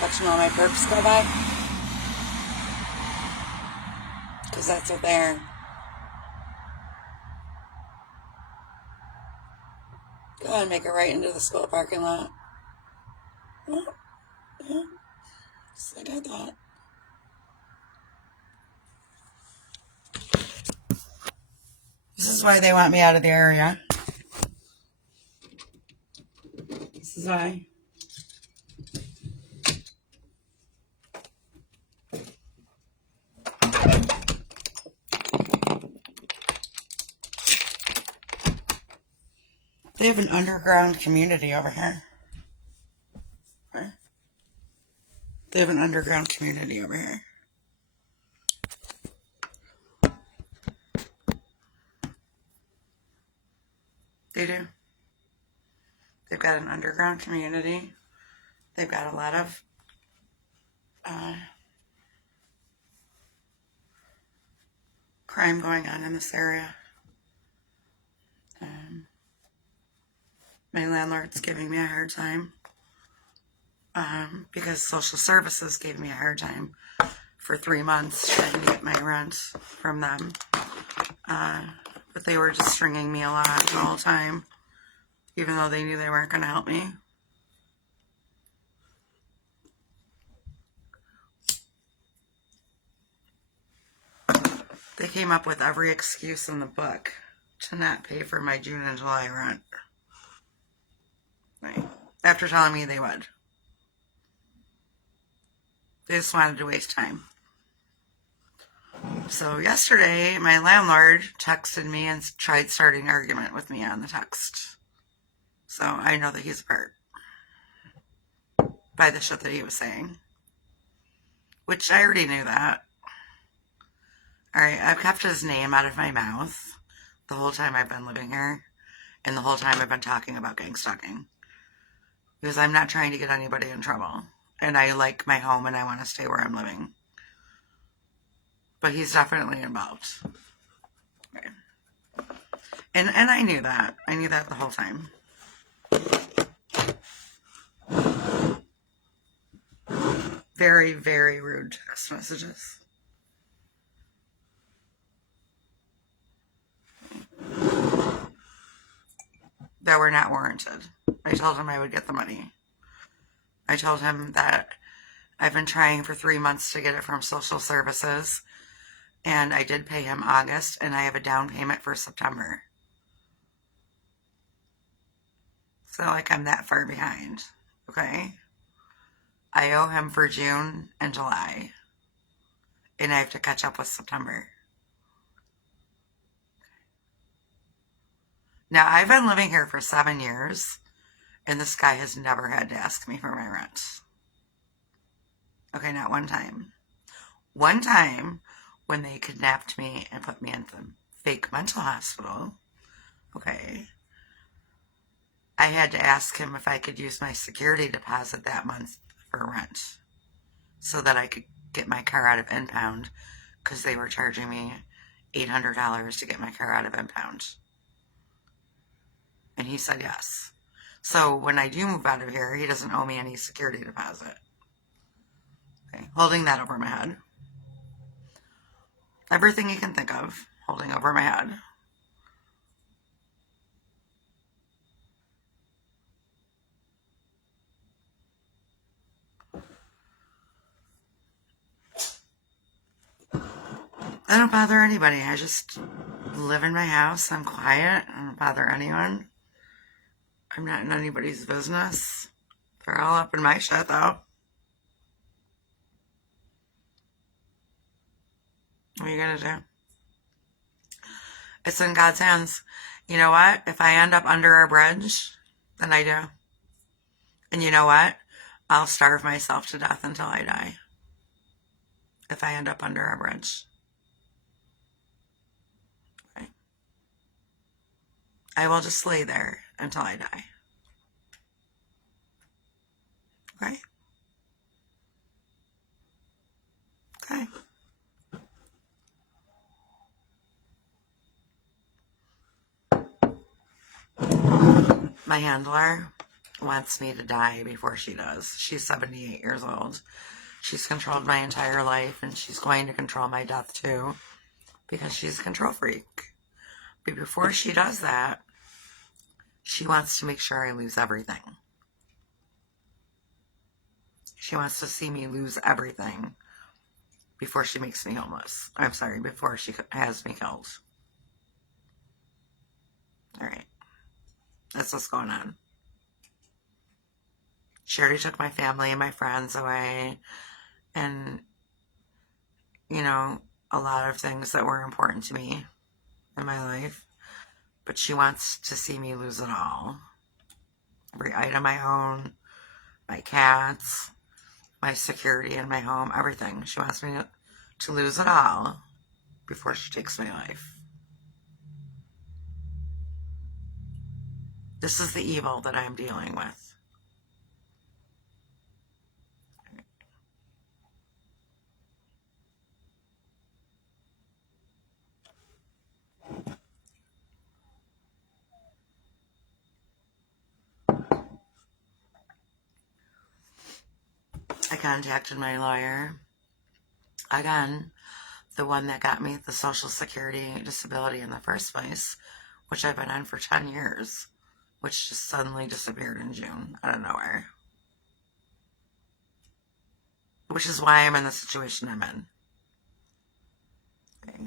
Watching all my burps go by. Because that's what they are. Go ahead and make it right into the school parking lot. Yeah, just like I thought. This is why they want me out of the area. This is why. They have an underground community over here. They have an underground community over here. They do. They've got an underground community. They've got a lot of crime going on in this area. My landlord's giving me a hard time because social services gave me a hard time for 3 months trying to get my rent from them. But they were just stringing me along the whole time, even though they knew they weren't going to help me. They came up with every excuse in the book to not pay for my June and July rent. Right. After telling me they would. They just wanted to waste time. So yesterday, my landlord texted me and tried starting an argument with me on the text. So I know that he's hurt by the shit that he was saying. Which I already knew that. Alright, I've kept his name out of my mouth the whole time I've been living here. And the whole time I've been talking about gangstalking. because I'm not trying to get anybody in trouble. And I like my home and I want to stay where I'm living. But he's definitely involved. Okay. And I knew that. I knew that the whole time. Very, very rude text messages. That were not warranted. I told him I would get the money. I told him that I've been trying for 3 months to get it from social services, and I did pay him August, and I have a down payment for September. So, like, I'm that far behind, okay? I owe him for June and July, and I have to catch up with September. Now, I've been living here for 7 years, and this guy has never had to ask me for my rent. Okay, not one time. One time, when they kidnapped me and put me in the fake mental hospital, okay, I had to ask him if I could use my security deposit that month for rent so that I could get my car out of impound, because they were charging me $800 to get my car out of impound. And he said yes. So when I do move out of here, he doesn't owe me any security deposit. Okay, holding that over my head. Everything you can think of, holding over my head. I don't bother anybody. I just live in my house. I'm quiet. I don't bother anyone. I'm not in anybody's business. They're all up in my shit, though. What are you going to do? It's in God's hands. You know what? If I end up under a bridge, then I do. And you know what? I'll starve myself to death until I die. If I end up under a bridge. Okay. I will just lay there until I die. Okay? Okay. My handler wants me to die before she does. She's 78 years old. She's controlled my entire life, and she's going to control my death too, because she's a control freak. But before she does that, she wants to make sure I lose everything. She wants to see me lose everything before she makes me homeless. I'm sorry, before she has me killed. All right. That's what's going on. She already took my family and my friends away, and, you know, a lot of things that were important to me in my life. But she wants to see me lose it all. Every item I own, my cats, my security in my home, everything. She wants me to lose it all before she takes my life. This is the evil that I'm dealing with. I contacted my lawyer. Again, the one that got me the Social Security disability in the first place, which I've been on for 10 years, which just suddenly disappeared in June out of nowhere. Which is why I'm in the situation I'm in. Okay.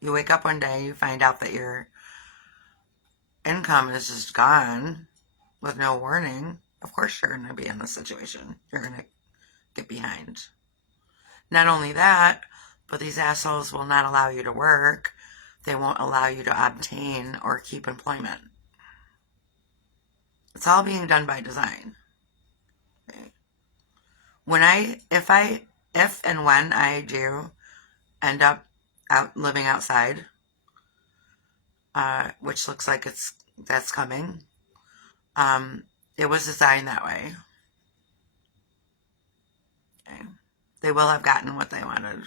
You wake up one day, you find out that your income is just gone with no warning. Of course you're going to be in this situation. You're going to get behind. Not only that, but these assholes will not allow you to work. They won't allow you to obtain or keep employment. It's all being done by design. Okay. If and when I do end up living outside, which looks like that's coming, It was designed that way. Okay. They will have gotten what they wanted.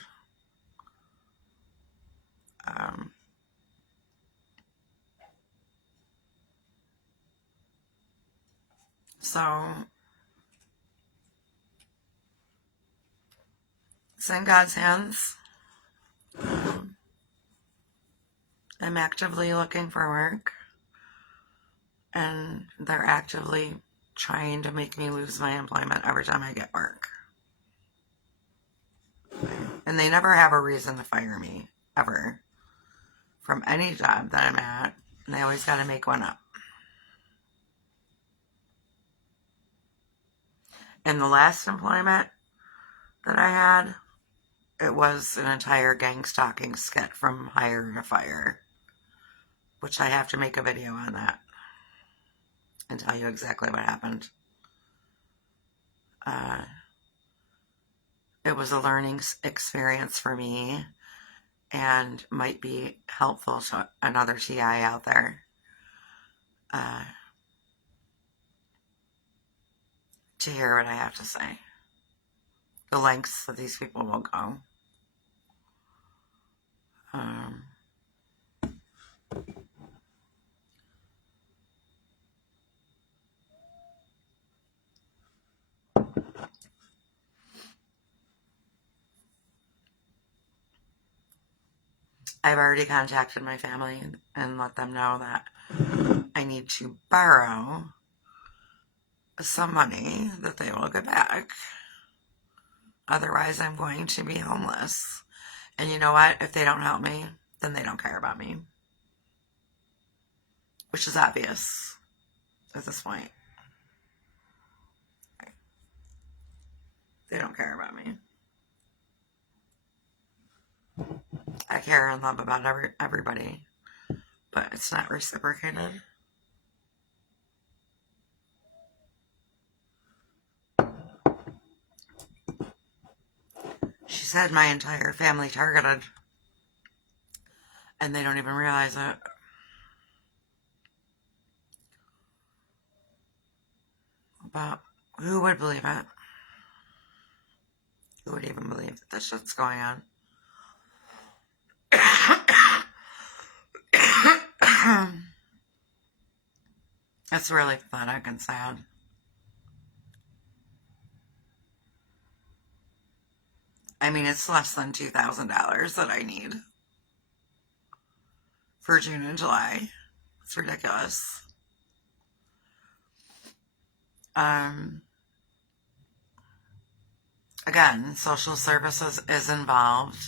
So it's in God's hands. I'm actively looking for work, and they're actively trying to make me lose my employment every time I get work. And they never have a reason to fire me, ever, from any job that I'm at. And they always got to make one up. In the last employment that I had, it was an entire Gangstalking skit from hire to fire, which I have to make a video on that and tell you exactly what happened. It was a learning experience for me and might be helpful to another TI out there. To hear what I have to say. The lengths that these people will go. I've already contacted my family and let them know that I need to borrow some money that they will get back. Otherwise, I'm going to be homeless. And you know what? If they don't help me, then they don't care about me. Which is obvious at this point. They don't care about me. I care and love about everybody, but it's not reciprocated. She's had my entire family targeted, and they don't even realize it. But who would believe it? Who would even believe that this shit's going on? It's really pathetic and sad. I mean, it's less than $2,000 that I need for June and July. It's ridiculous. Again, social services is involved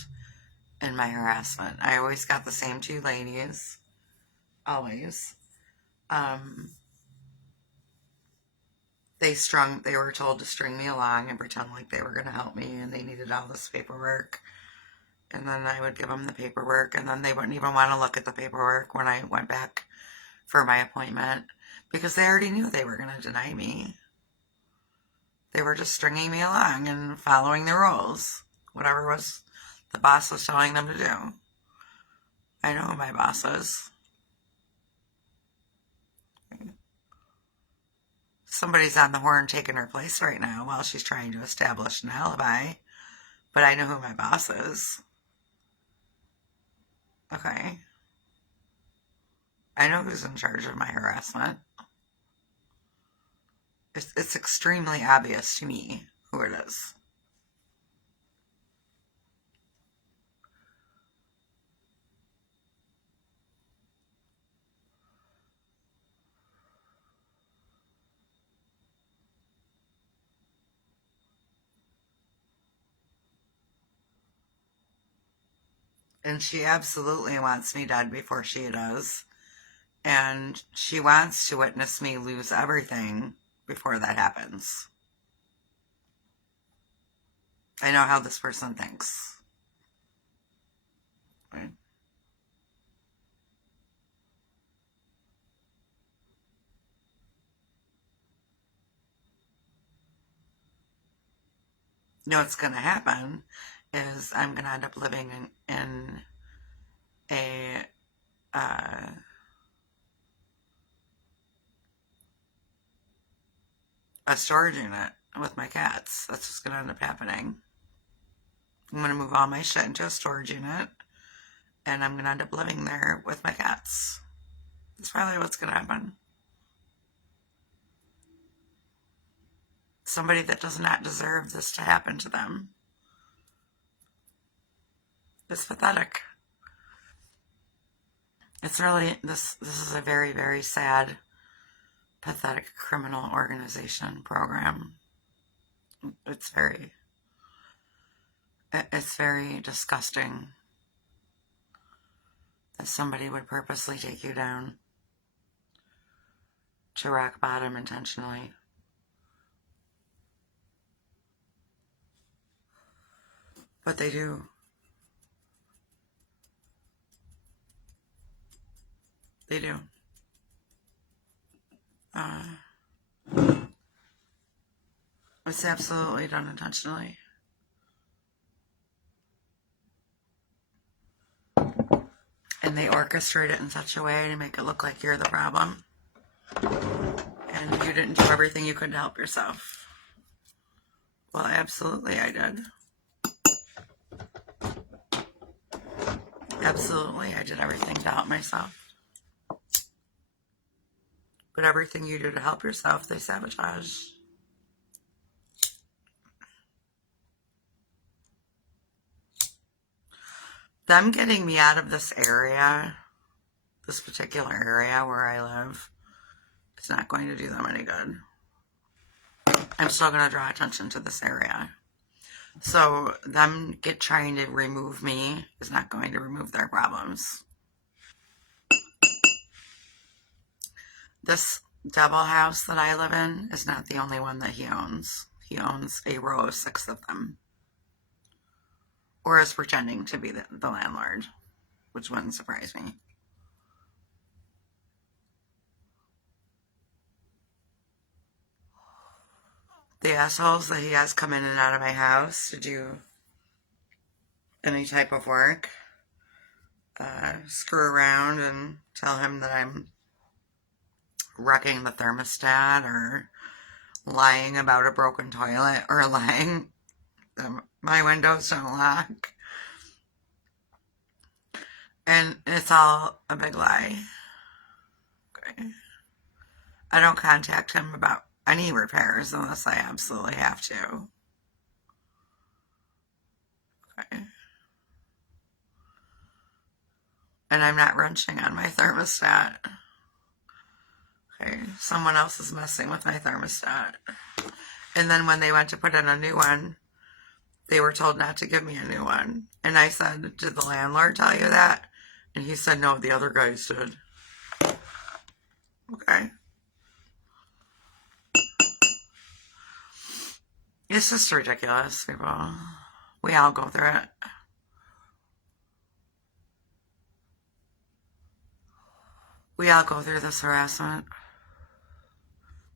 in my harassment. I always got the same two ladies. Always. They were told to string me along and pretend like they were going to help me, and they needed all this paperwork. And then I would give them the paperwork, and then they wouldn't even want to look at the paperwork when I went back for my appointment, because they already knew they were going to deny me. They were just stringing me along and following the rules, whatever was the boss was telling them to do. I know who my boss is. Somebody's on the horn taking her place right now while she's trying to establish an alibi, but I know who my boss is. Okay. I know who's in charge of my harassment. It's extremely obvious to me who it is. And she absolutely wants me dead before she does. And she wants to witness me lose everything before that happens. I know how this person thinks. Right? You know what's going to happen is I'm going to end up living in a a storage unit with my cats. That's what's going to end up happening. I'm going to move all my shit into a storage unit, and I'm going to end up living there with my cats. That's probably what's going to happen. Somebody that does not deserve this to happen to them. It's pathetic. It's really, this is a very, very sad, pathetic criminal organization program. It's very disgusting that somebody would purposely take you down to rock bottom intentionally. But they do. They do. It's absolutely done intentionally. And they orchestrate it in such a way to make it look like you're the problem. And you didn't do everything you could to help yourself. Well, absolutely I did. Absolutely, I did everything to help myself. But everything you do to help yourself, they sabotage. Them getting me out of this area, this particular area where I live, is not going to do them any good. I'm still going to draw attention to this area. So them trying to remove me is not going to remove their problems. This double house that I live in is not the only one that he owns. He owns a row of 6 of them. Or is pretending to be the landlord, which wouldn't surprise me. The assholes that he has come in and out of my house to do any type of work, screw around and tell him that I'm wrecking the thermostat or lying about a broken toilet or lying that my windows don't lock. And it's all a big lie. Okay. I don't contact him about any repairs unless I absolutely have to. Okay. And I'm not wrenching on my thermostat. Okay. Someone else is messing with my thermostat. And then when they went to put in a new one, they were told not to give me a new one. And I said, did the landlord tell you that? And he said, no, the other guys did. Okay. It's just ridiculous, people. We all go through it. We all go through this harassment.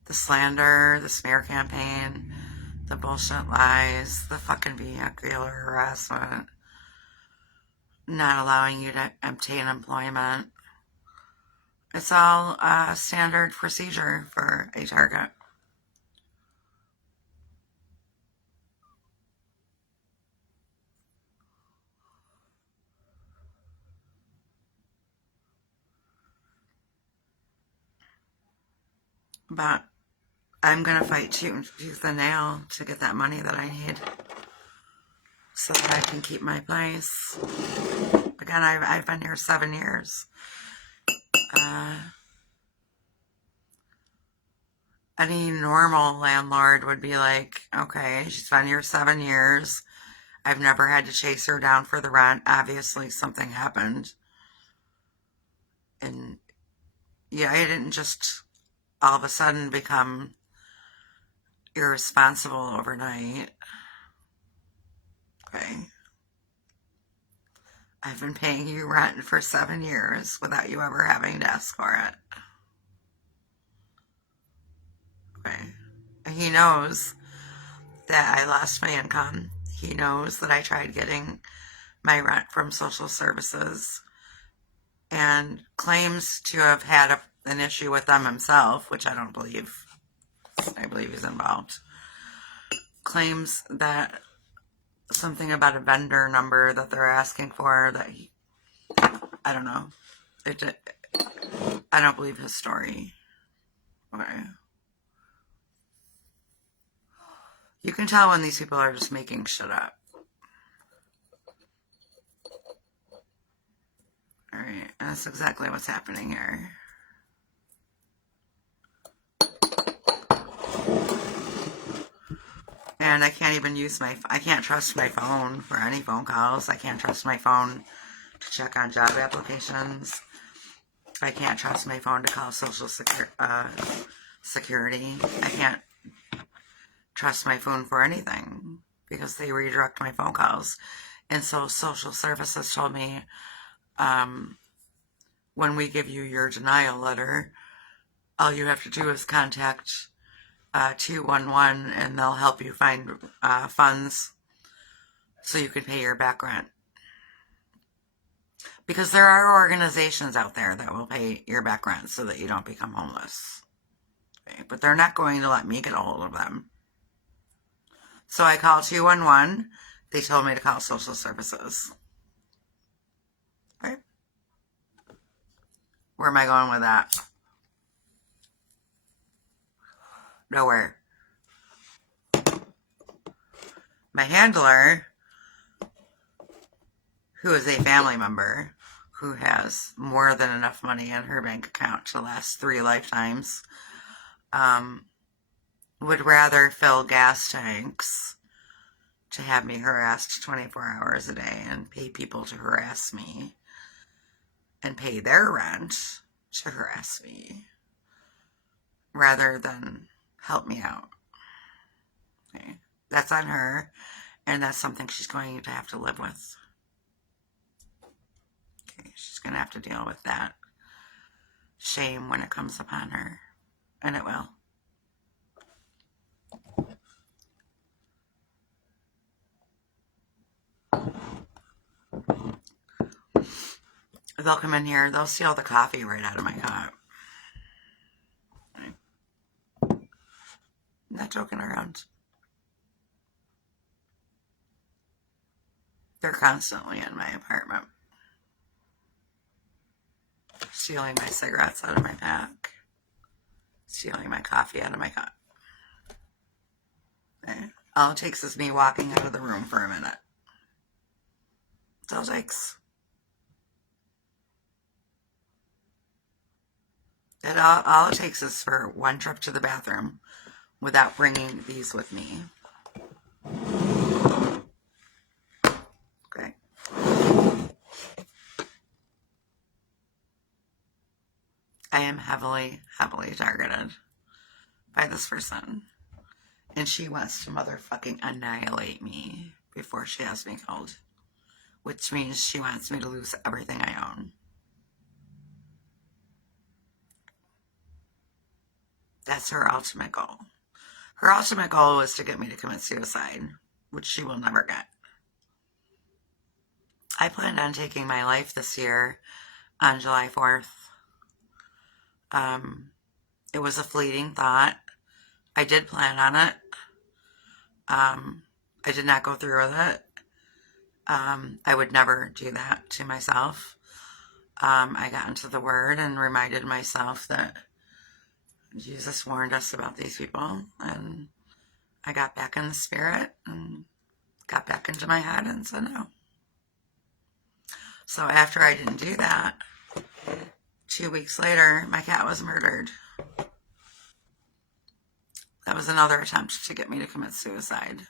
The slander, the smear campaign, the bullshit lies, the fucking vehicular harassment, not allowing you to obtain employment. It's all standard procedure for a target. But I'm going to fight tooth and nail to get that money that I need so that I can keep my place. Again, I've been here 7 years. Any normal landlord would be like, okay, she's been here 7 years. I've never had to chase her down for the rent. Obviously, something happened. And yeah, I didn't just all of a sudden become irresponsible overnight. Okay. I've been paying you rent for 7 years without you ever having to ask for it. Okay. And he knows that I lost my income. He knows that I tried getting my rent from social services and claims to have had an issue with them himself, which I don't believe. I believe he's involved. Claims that something about a vendor number that they're asking for that he, I don't know. I don't believe his story. Okay. You can tell when these people are just making shit up. Alright, and that's exactly what's happening here. And I can't even use I can't trust my phone for any phone calls. I can't trust my phone to check on job applications. I can't trust my phone to call Social Security. I can't trust my phone for anything because they redirect my phone calls. And so social services told me, when we give you your denial letter, all you have to do is contact 211 and they'll help you find funds so you can pay your back rent. Because there are organizations out there that will pay your back rent so that you don't become homeless. Okay? But they're not going to let me get a hold of them. So I called 211. They told me to call social services. Okay? Where am I going with that? Nowhere. My handler, who is a family member, who has more than enough money in her bank account to last 3 lifetimes, would rather fill gas tanks to have me harassed 24 hours a day and pay people to harass me and pay their rent to harass me rather than help me out. Okay. That's on her, and that's something she's going to have to live with. Okay, she's going to have to deal with that shame when it comes upon her, and it will. They'll come in here, they'll steal the coffee right out of my cup. I'm not joking around. They're constantly in my apartment, stealing my cigarettes out of my pack, stealing my coffee out of my cup. Okay. All it takes is me walking out of the room for a minute. That's all it takes. All it takes is for one trip to the bathroom without bringing these with me. Okay. I am heavily, heavily targeted by this person. And she wants to motherfucking annihilate me before she has me killed. Which means she wants me to lose everything I own. That's her ultimate goal. Her ultimate goal is to get me to commit suicide, which she will never get. I planned on taking my life this year on July 4th. It was a fleeting thought. I did plan on it. I did not go through with it. I would never do that to myself. I got into the Word and reminded myself that Jesus warned us about these people, and I got back in the spirit and got back into my head and said no. So after I didn't do that, 2 weeks later, my cat was murdered. That was another attempt to get me to commit suicide.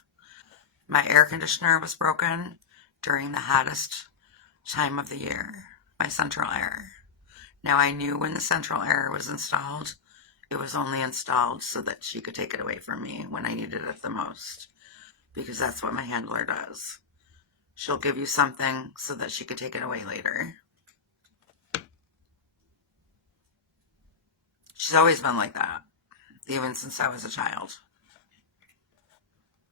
My air conditioner was broken during the hottest time of the year, my central air. Now I knew when the central air was installed, it was only installed so that she could take it away from me when I needed it the most. Because that's what my handler does. She'll give you something so that she could take it away later. She's always been like that, even since I was a child.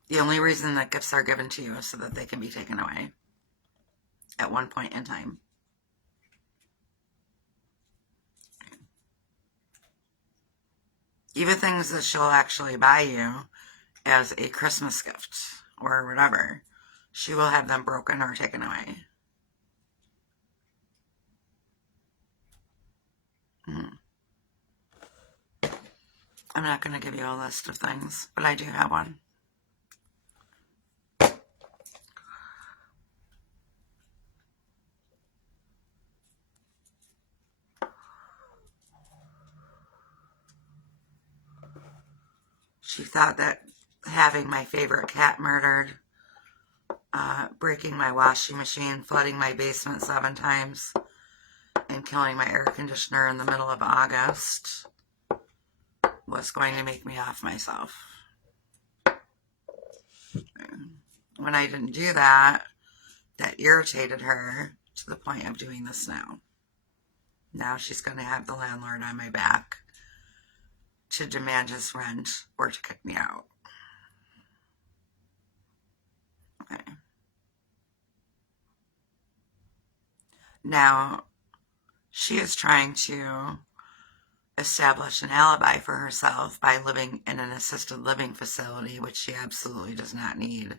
The only reason that gifts are given to you is so that they can be taken away at one point in time. Even things that she'll actually buy you as a Christmas gift or whatever, she will have them broken or taken away. I'm not going to give you a list of things, but I do have one. She thought that having my favorite cat murdered, breaking my washing machine, flooding my basement 7 times, and killing my air conditioner in the middle of August was going to make me off myself. When I didn't do that, that irritated her to the point of doing this now. Now she's going to have the landlord on my back to demand his rent or to kick me out. Okay. Now, she is trying to establish an alibi for herself by living in an assisted living facility, which she absolutely does not need,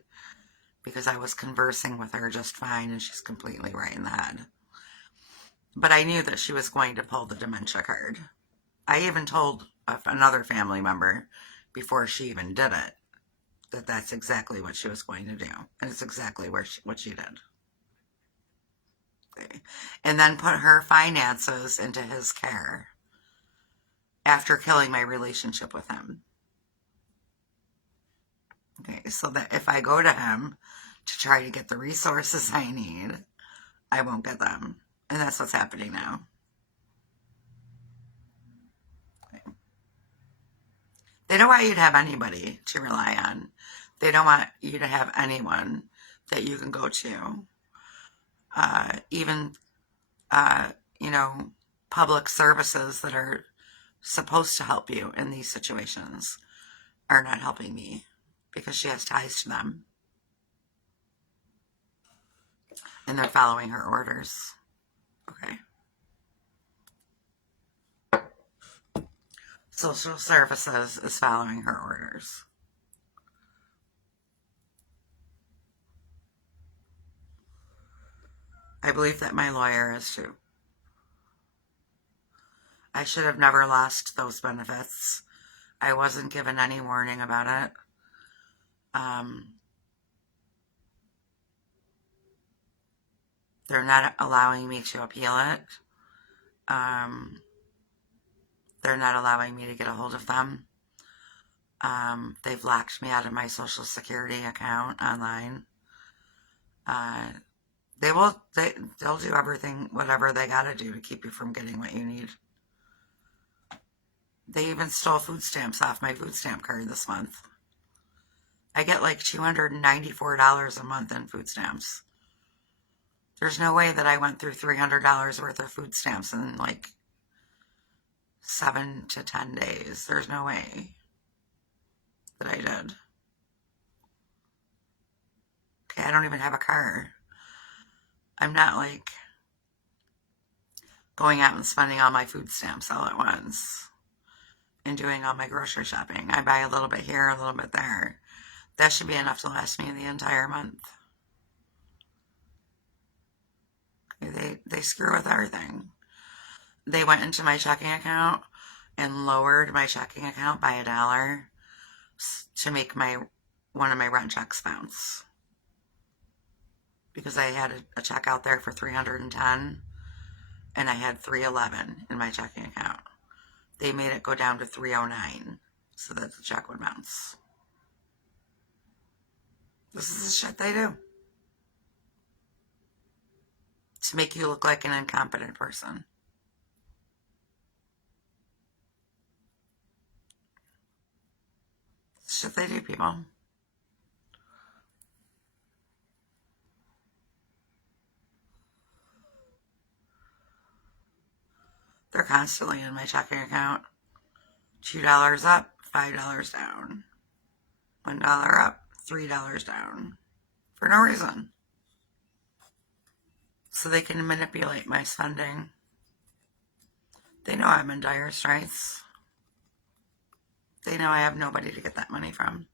because I was conversing with her just fine and she's completely right in the head. But I knew that she was going to pull the dementia card. I even told another family member before she even did it that that's exactly what she was going to do. And it's exactly what she did. Okay. And then put her finances into his care after killing my relationship with him. Okay, so that if I go to him to try to get the resources I need, I won't get them. And that's what's happening now. Okay. They don't want you to have anybody to rely on. They don't want you to have anyone that you can go to. Even, public services that are supposed to help you in these situations are not helping me because she has ties to them. And they're following her orders. Okay. Social services is following her orders. I believe that my lawyer is too. I should have never lost those benefits. I wasn't given any warning about it. They're not allowing me to appeal it. They're not allowing me to get a hold of them. They've locked me out of my Social Security account online. They'll do everything, whatever they gotta do to keep you from getting what you need. They even stole food stamps off my food stamp card this month. I get like $294 a month in food stamps. There's no way that I went through $300 worth of food stamps in like 7 to 10 days. There's no way that I did. Okay, I don't even have a car. I'm not like going out and spending all my food stamps all at once and doing all my grocery shopping. I buy a little bit here, a little bit there. That should be enough to last me the entire month. They screw with everything. They went into my checking account and lowered my checking account by $1 to make one of my rent checks bounce. Because I had a check out there for $310 and I had $311 in my checking account. They made it go down to $309 so that the check would bounce. This is the shit they do to make you look like an incompetent person. It's shit they do, people. They're constantly in my checking account. $2 up, $5 down. $1 up, $3 down. For no reason. So they can manipulate my spending. They know I'm in dire straits. They know I have nobody to get that money from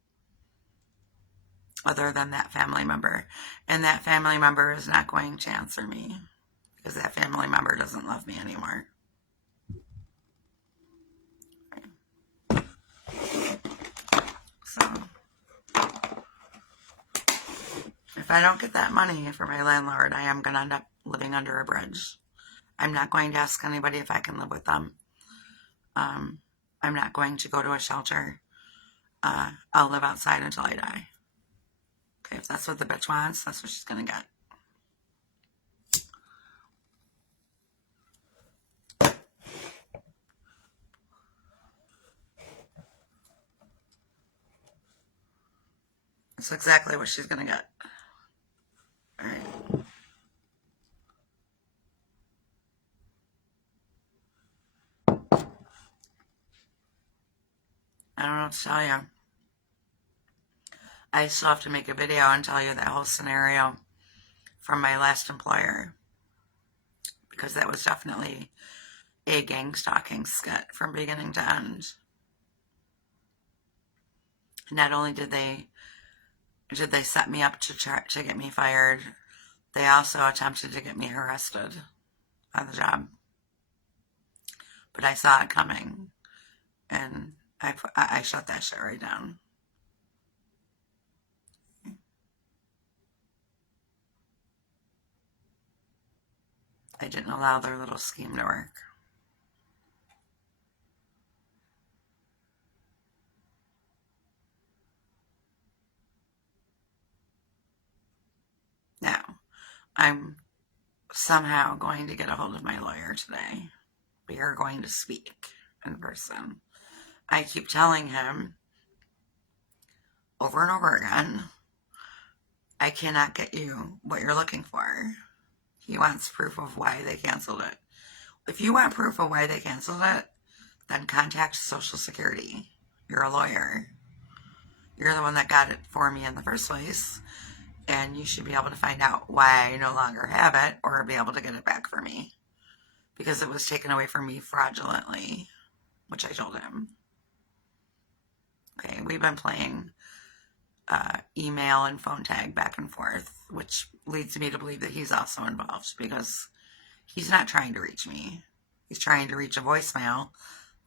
other than that family member. And that family member is not going to answer me because that family member doesn't love me anymore. So, if I don't get that money for my landlord, I am going to end up living under a bridge. I'm not going to ask anybody if I can live with them. I'm not going to go to a shelter. I'll live outside until I die. Okay, if that's what the bitch wants, that's what she's going to get. That's exactly what she's going to get. All right. I don't know what to tell you. I still have to make a video and tell you that whole scenario from my last employer, because that was definitely a gang stalking skit from beginning to end. Not only did they set me up to get me fired, they also attempted to get me arrested on the job. But I saw it coming, and I shut that shit right down. I didn't allow their little scheme to work. Now, I'm somehow going to get a hold of my lawyer today. We are going to speak in person. I keep telling him over and over again, I cannot get you what you're looking for. He wants proof of why they canceled it. If you want proof of why they canceled it, then contact Social Security. You're a lawyer. You're the one that got it for me in the first place, and you should be able to find out why I no longer have it or be able to get it back for me, because it was taken away from me fraudulently, which I told him. Okay, we've been playing email and phone tag back and forth, which leads me to believe that he's also involved, because he's not trying to reach me. He's trying to reach a voicemail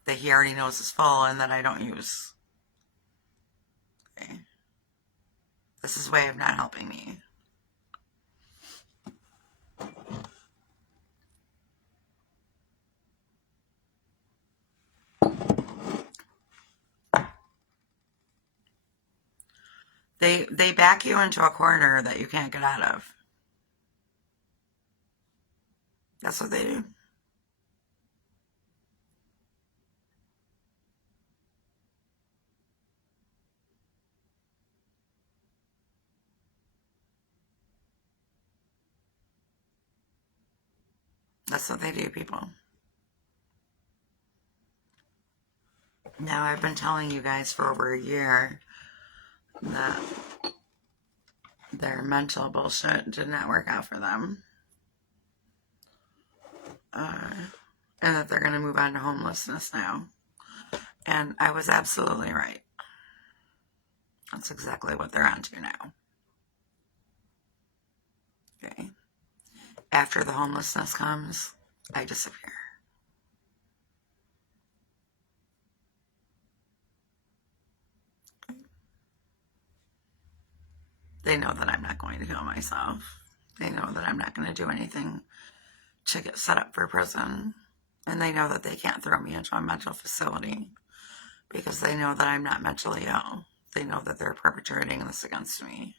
that he already knows is full and that I don't use. Okay. This is his way of not helping me. They back you into a corner that you can't get out of. That's what they do. That's what they do, people. Now, I've been telling you guys for over a year that their mental bullshit did not work out for them. And that they're going to move on to homelessness now. And I was absolutely right. That's exactly what they're on to now. Okay. After the homelessness comes, I disappear. They know that I'm not going to kill myself. They know that I'm not going to do anything to get set up for prison. And they know that they can't throw me into a mental facility because they know that I'm not mentally ill. They know that they're perpetrating this against me.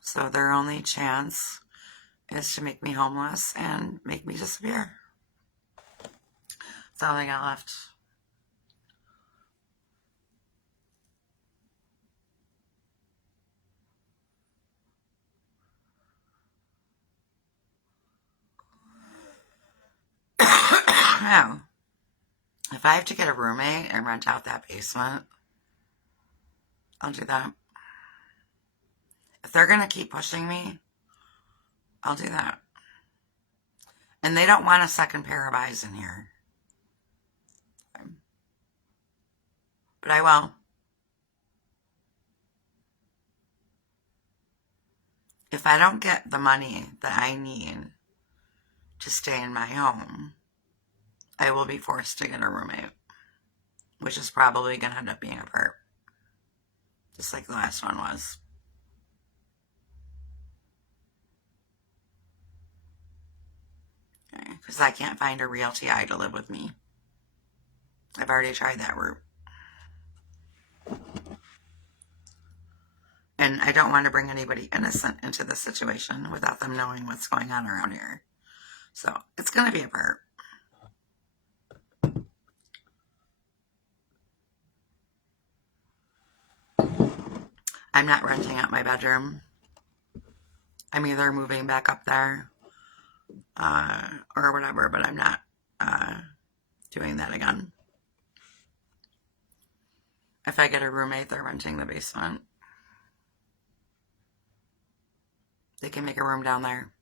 So their only chance is to make me homeless and make me disappear. That's all I got left. Now, if I have to get a roommate and rent out that basement, I'll do that. If they're going to keep pushing me, I'll do that. And they don't want a second pair of eyes in here. But I will. If I don't get the money that I need to stay in my home, I will be forced to get a roommate, which is probably going to end up being a perp, just like the last one was. Because I can't find a real TI to live with me. I've already tried that route. And I don't want to bring anybody innocent into the situation without them knowing what's going on around here. So it's going to be a perp. I'm not renting out my bedroom. I'm either moving back up there or whatever, but I'm not doing that again. If I get a roommate, they're renting the basement. They can make a room down there.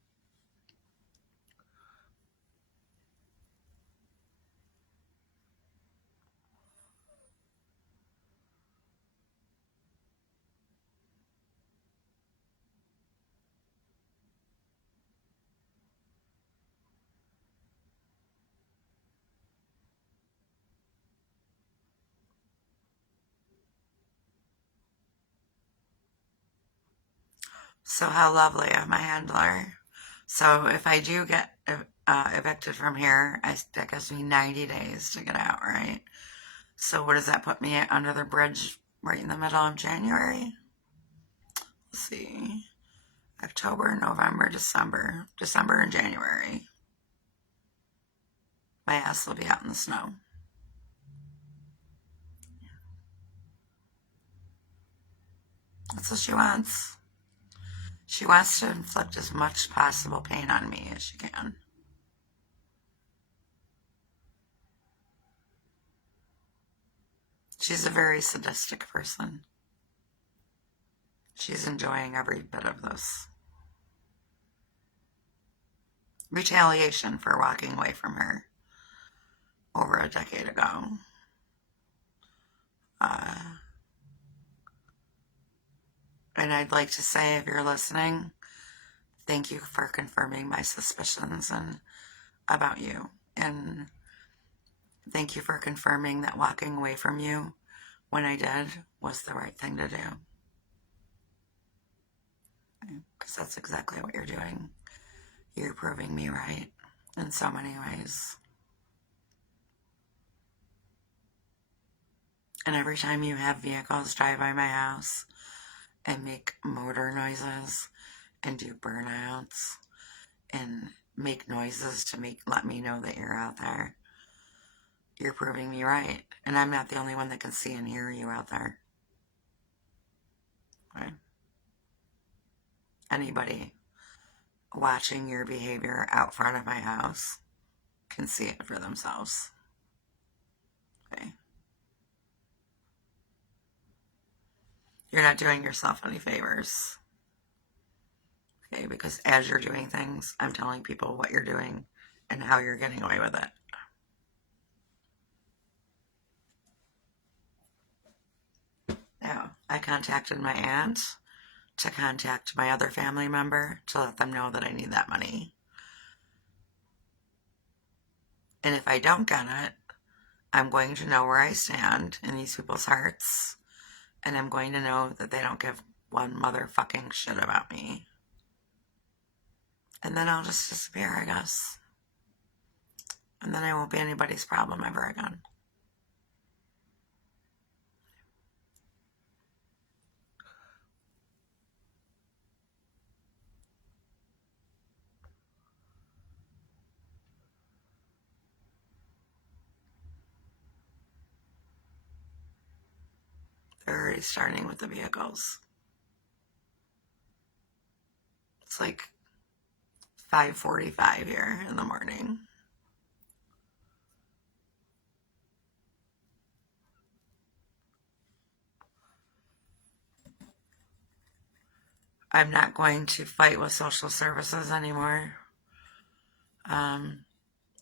So how lovely of my handler. So if I do get evicted from here, that gives me 90 days to get out, right? So what does that put me under the bridge right in the middle of January? Let's see. October, November, December and January. My ass will be out in the snow. That's what she wants. She wants to inflict as much possible pain on me as she can. She's a very sadistic person. She's enjoying every bit of this. Retaliation for walking away from her over a decade ago. And I'd like to say, if you're listening, thank you for confirming my suspicions about you. And thank you for confirming that walking away from you when I did was the right thing to do. Because that's exactly what you're doing. You're proving me right in so many ways. And every time you have vehicles drive by my house and make motor noises and do burnouts and make noises to let me know that you're out there, you're proving me right. And I'm not the only one that can see and hear you out there. Okay? Anybody watching your behavior out front of my house can see it for themselves. Okay? You're not doing yourself any favors. Okay? Because as you're doing things, I'm telling people what you're doing and how you're getting away with it. Now, I contacted my aunt to contact my other family member to let them know that I need that money. And if I don't get it, I'm going to know where I stand in these people's hearts, and I'm going to know that they don't give one motherfucking shit about me. And then I'll just disappear, I guess. And then I won't be anybody's problem ever again. They're already starting with the vehicles. It's like 5:45 here in the morning. I'm not going to fight with social services anymore.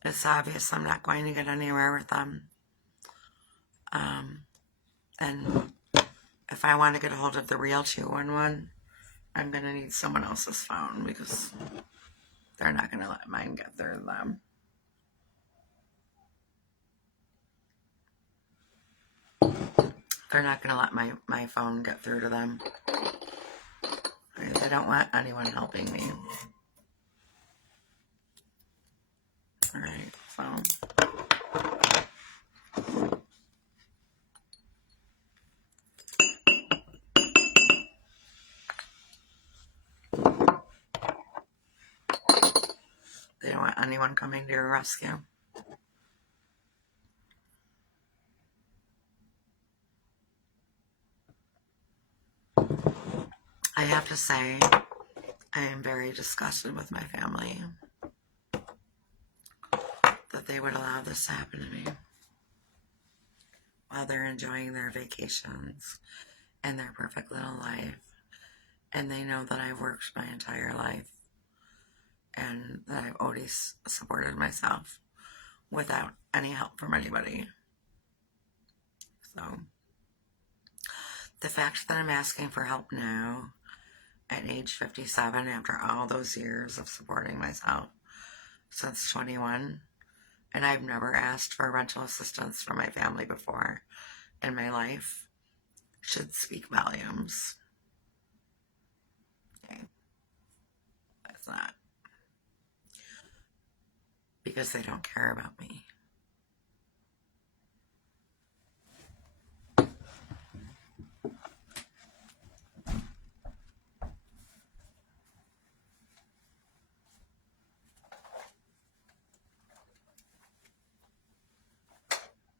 It's obvious I'm not going to get anywhere with them. And if I want to get a hold of the real 211, I'm going to need someone else's phone because they're not going to let mine get through to them. They're not going to let my phone get through to them. They don't want anyone helping me. Alright, so. They don't want anyone coming to your rescue. I have to say, I am very disgusted with my family that they would allow this to happen to me while they're enjoying their vacations and their perfect little life. And they know that I've worked my entire life and that I've always supported myself without any help from anybody. So, the fact that I'm asking for help now at age 57 after all those years of supporting myself since 21, and I've never asked for rental assistance from my family before in my life, should speak volumes. Okay. That's not. Because they don't care about me.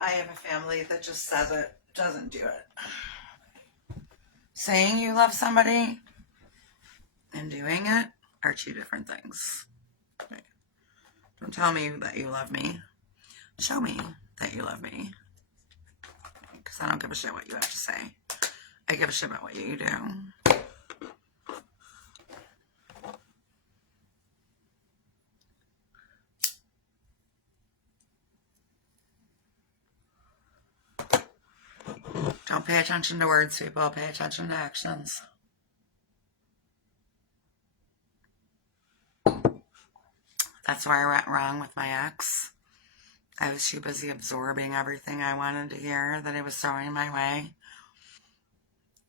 I have a family that just says it, doesn't do it. Saying you love somebody and doing it are two different things. Okay. Don't tell me that you love me. Show me that you love me. Because I don't give a shit what you have to say. I give a shit about what you do. Don't pay attention to words, people. Pay attention to actions. That's where I went wrong with my ex. I was too busy absorbing everything I wanted to hear that it was throwing my way,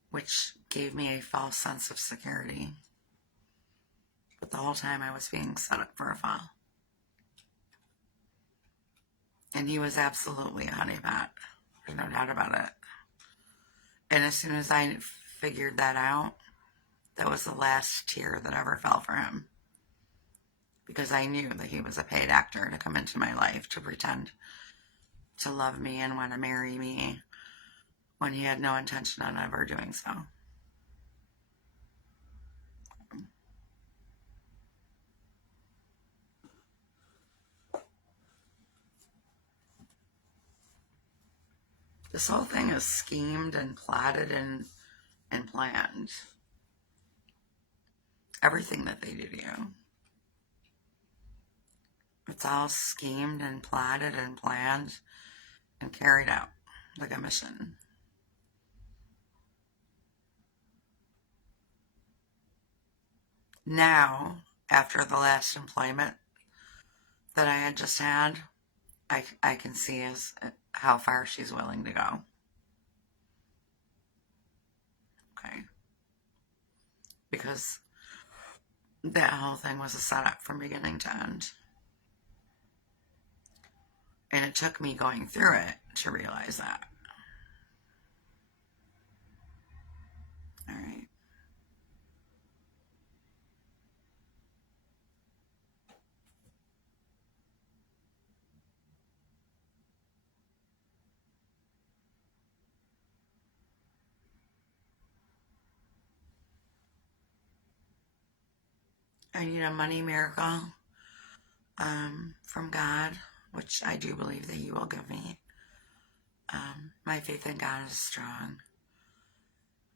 which gave me a false sense of security. But the whole time I was being set up for a fall. And he was absolutely a honeypot. There's no doubt about it. And as soon as I figured that out, that was the last tear that ever fell for him. Because I knew that he was a paid actor to come into my life to pretend to love me and want to marry me when he had no intention on ever doing so. This whole thing is schemed and plotted and planned. Everything that they do to you. It's all schemed and plotted and planned and carried out like a mission. Now, after the last employment that I had just had, I can see as how far she's willing to go. Okay. Because that whole thing was a setup from beginning to end. And it took me going through it to realize that. All right. I need a money miracle from God, which I do believe that He will give me. My faith in God is strong.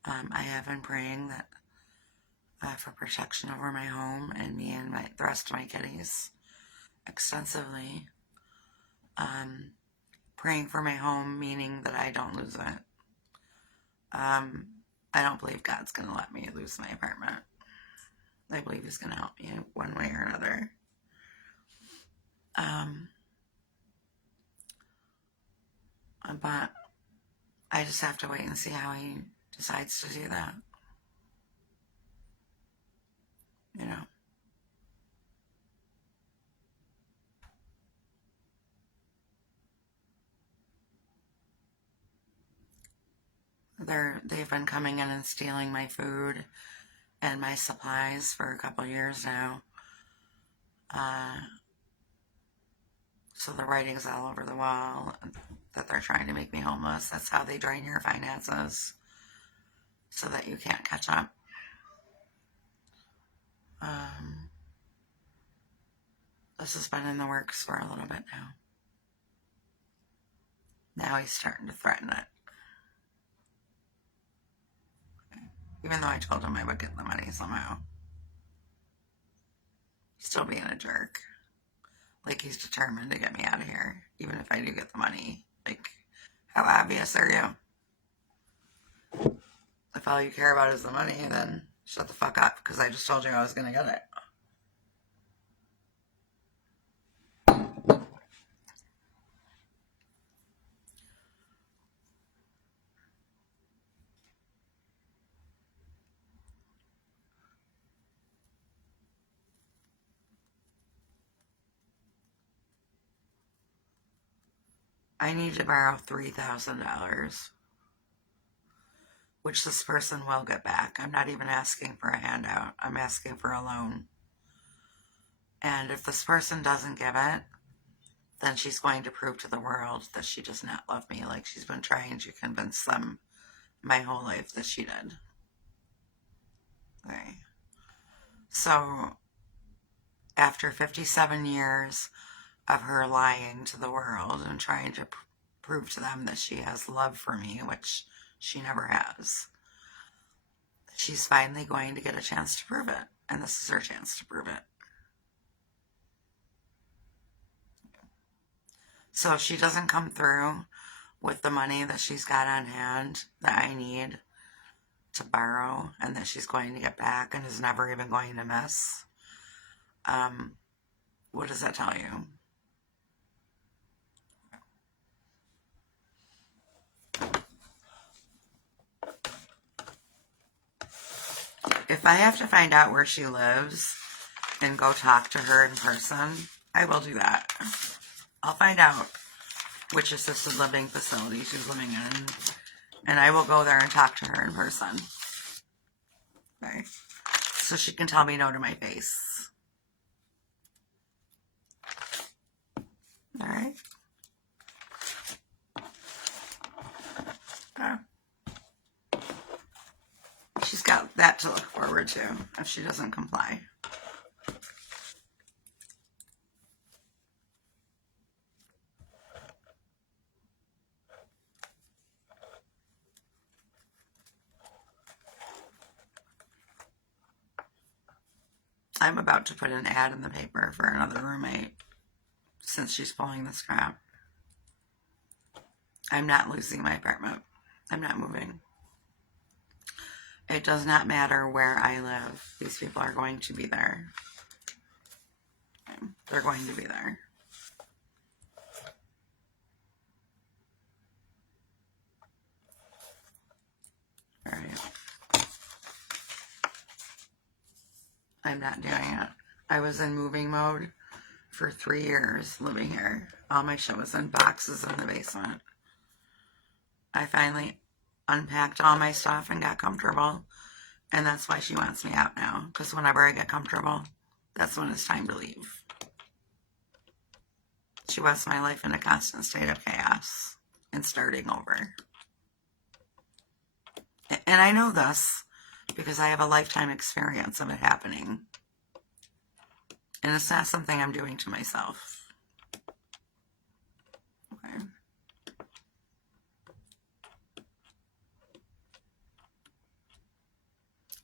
I have been praying that for protection over my home and me and the rest of my kitties extensively. Praying for my home, meaning that I don't lose it. I don't believe God's going to let me lose my apartment. I believe He's going to help me one way or another. But I just have to wait and see how He decides to do that. You know. They've been coming in and stealing my food and my supplies for a couple years now. So the writing's all over the wall that they're trying to make me homeless. That's how they drain your finances so that you can't catch up. This has been in the works for a little bit now. Now he's starting to threaten it. Even though I told him I would get the money somehow. He's still being a jerk. Like he's determined to get me out of here, even if I do get the money. Like, how obvious are you? If all you care about is the money, then shut the fuck up, because I just told you I was going to get it. I need to borrow $3,000, which this person will get back. I'm not even asking for a handout. I'm asking for a loan. And if this person doesn't give it, then she's going to prove to the world that she does not love me, like she's been trying to convince them my whole life that she did. Okay. So, after 57 years of her lying to the world and trying to prove to them that she has love for me, which she never has, she's finally going to get a chance to prove it. And this is her chance to prove it. So if she doesn't come through with the money that she's got on hand that I need to borrow and that she's going to get back and is never even going to miss, what does that tell you? If I have to find out where she lives and go talk to her in person, I will do that. I'll find out which assisted living facility she's living in, and I will go there and talk to her in person. Okay? So she can tell me no to my face. All right? She's got that to look forward to if she doesn't comply. I'm about to put an ad in the paper for another roommate since she's pulling this crap. I'm not losing my apartment. I'm not moving. It does not matter where I live. These people are going to be there. They're going to be there. All right. I'm not doing it. I was in moving mode for 3 years living here. All my shit was in boxes in the basement. I finally unpacked all my stuff and got comfortable. And that's why she wants me out now. Because whenever I get comfortable, that's when it's time to leave. She wants my life in a constant state of chaos and starting over. And I know this because I have a lifetime experience of it happening. And it's not something I'm doing to myself. Okay.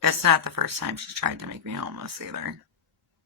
It's not the first time she's tried to make me homeless either.